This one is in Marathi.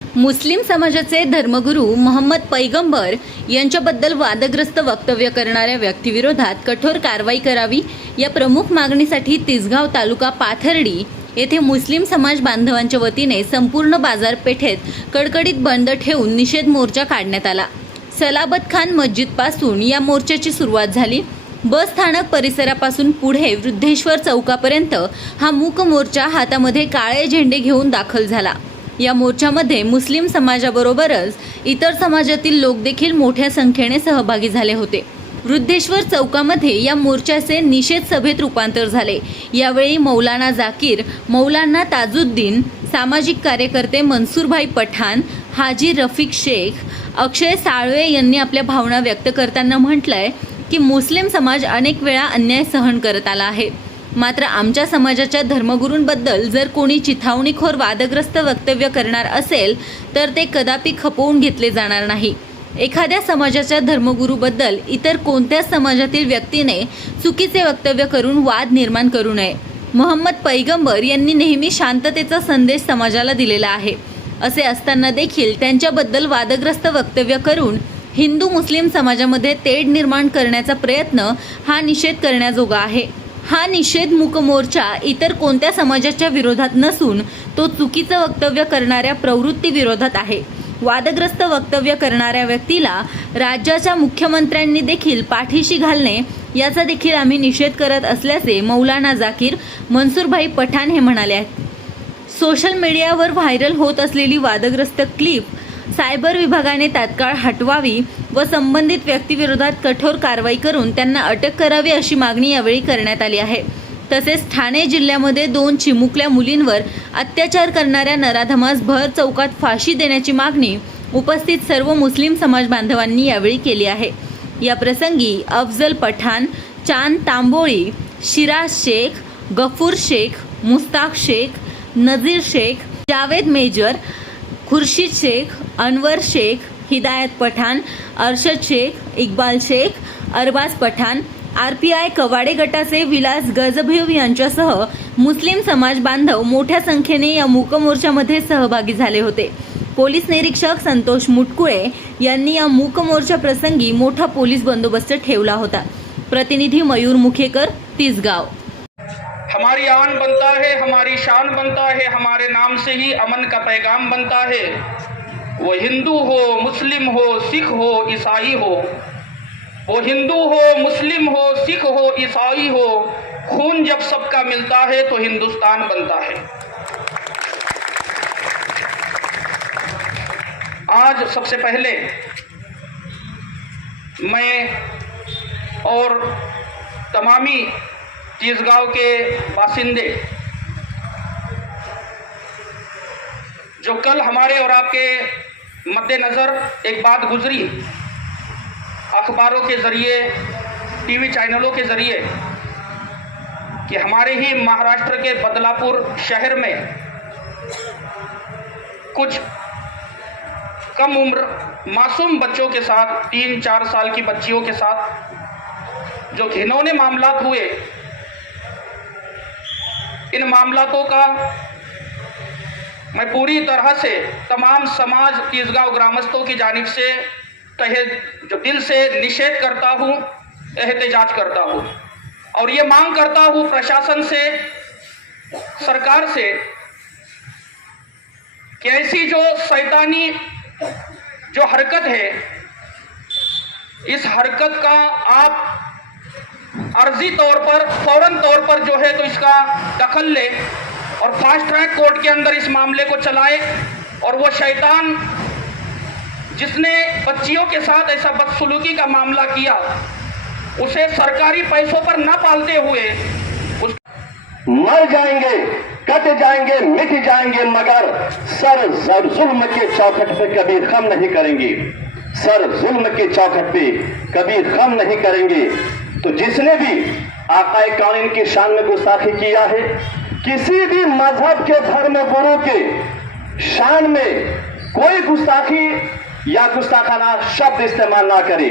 मुस्लिम समाजाचे धर्मगुरू मोहम्मद पैगंबर यांच्याबद्दल वादग्रस्त वक्तव्य करणाऱ्या व्यक्तीविरोधात कठोर कारवाई करावी या प्रमुख मागणीसाठी तिसगाव तालुका पाथर्डी येथे मुस्लिम समाज बांधवांच्या वतीने संपूर्ण बाजारपेठेत कडकडीत बंद ठेवून निषेध मोर्चा काढण्यात आला. सलाबत खान मस्जिदपासून या मोर्चाची सुरुवात झाली. बस स्थानक परिसरापासून पुढे वृद्धेश्वर चौकापर्यंत हा मूक मोर्चा हातामध्ये काळे झेंडे घेऊन दाखल झाला. या मोर्चामध्ये मुस्लिम समाजाबरोबरच इतर समाजातील लोक देखील मोठ्या संख्येने सहभागी झाले होते. वृद्धेश्वर चौकामध्ये या मोर्चाचे निषेध सभेत रूपांतर झाले. यावेळी मौलाना जाकीर मौलाना ताजुद्दीन सामाजिक कार्यकर्ते मनसूरभाई पठाण हाजी रफिक शेख अक्षय साळवे यांनी आपल्या भावना व्यक्त करताना म्हटलंय की मुस्लिम समाज अनेक वेळा अन्याय सहन करत आला आहे. मात्र आमच्या समाजाच्या धर्मगुरूंबद्दल जर कोणी चिथावणीखोर वादग्रस्त वक्तव्य करणार असेल तर ते कदापि खपवून घेतले जाणार नाही. एखाद्या समाजाच्या धर्मगुरूबद्दल इतर कोणत्याच समाजातील व्यक्तीने चुकीचे वक्तव्य करून वाद निर्माण करू नये? मोहम्मद पैगंबर यांनी नेहमी शांततेचा संदेश समाजाला दिलेला आहे. असे असताना देखील त्यांच्याबद्दल वादग्रस्त वक्तव्य करून हिंदू मुस्लिम समाजामध्ये तेढ निर्माण करण्याचा प्रयत्न हा निषेध करण्याजोगा आहे. हा निषेध मुकमोर्चा इतर कोणत्या समाजाच्या विरोधात नसून तो चुकीचं वक्तव्य करणाऱ्या प्रवृत्ती विरोधात आहे. वादग्रस्त वक्तव्य करणाऱ्या व्यक्तीला राज्याच्या मुख्यमंत्र्यांनी देखील पाठीशी घालणे याचा देखील आम्ही निषेध करत असल्याचे मौलाना जाकीर मनसूरभाई पठाण हे म्हणाले आहेत. सोशल मीडियावर व्हायरल होत असलेली वादग्रस्त क्लिप सायबर विभागाने तात्काळ हटवावी व संबंधित व्यक्तीविरोधात कठोर कारवाई करून त्यांना अटक करावी अशी मागणी यावेळी करण्यात आली आहे. तसेच ठाणे जिल्ह्यामध्ये दोन चिमुकल्या मुलींवर अत्याचार करणाऱ्या नराधमास भर चौकात फाशी देण्याची मागणी उपस्थित सर्व मुस्लिम समाज बांधवांनी यावेळी केली आहे. या प्रसंगी Afzal Pathan Chand Tamboli Shiraj Shaikh Gafoor Shaikh Mushtaq Shaikh Nazir Shaikh Javed major Khurshid Shaikh Anwar Shaikh Hidayat Pathan Arshad Shaikh Iqbal Shaikh Arbaz Pathan R P I Kawade गटाचे विलास गजभिव यांच्यासह मुस्लिम समाज बांधव मोठ्या संख्येने या मूकमोर्चामध्ये सहभागी झाले होते. पोलीस निरीक्षक संतोष मुटकुळे यांनी या मूकमोर्चा प्रसंगी मोठा पोलीस बंदोबस्त ठेवला होता. प्रतिनिधी मयूर मुखेकर तिसगाव. हमारी आन बनता है हमारी शान बनता है हमारे नाम से ही अमन का पैगाम बनता है। वो हिंदू हो मुस्लिम हो सिख हो ईसाई हो वो हिंदू हो, मुस्लिम हो, सिख हो, ईसाई हो, खून जब सबका मिलता है तो हिंदुस्तान बनता है। आज सबसे पहले मैं और तमामी तीसगांव के बासिंदे, जो कल हमारे और आपके मद्देनज़र एक बात गुजरी। अखबारों के ज़रिए, टीवी चैनलों के ज़रिए कि हमारे ही महाराष्ट्र के बदलापुर शहर में कुछ कम उम्र मासूम बच्चों के साथ, तीन चार साल की बच्चियों के साथ, जो घिनौने मामलात हुए, इन मामलातों का मैं पूरी तरह से तमाम समाज, तीसगांव ग्रामस्थों की जानिब से तहे जो दिल से निषेध करता हूँ एहतजाज करता हूँ। और ये मांग करता हूँ प्रशासन से, सरकार से, कि ऐसी जो शैतानी, जो हरकत है, इस हरकत का आप अर्जी तौर पर, फ़ौरन तौर पर जो है तो इसका दखल ले और फास्ट ट्रैक कोर्ट के अंदर इस मामले को चलाए और वो शैतान जिसने बच्चियों के साथ ऐसा बदसलूकी का मामला किया, उसे सरकारी पैसों पर न पालते हुए उस मर जाएँगे, कट जाएँगे, मिट जाएँगे, मगर सर जर जुल्म के चौखट पे कभी खम नहीं करेंगे। सर जुल्म के चौखट पे कभी खम नहीं करेंगे। तो जिसने भी आकाए कानून की शान में गुस्ताखी किया है, किसी भी मज़हब के धर्म गुरु के शान में कोई गुस्ताखी या गुस्ताखाना शब्द इस्तेमाल ना करे।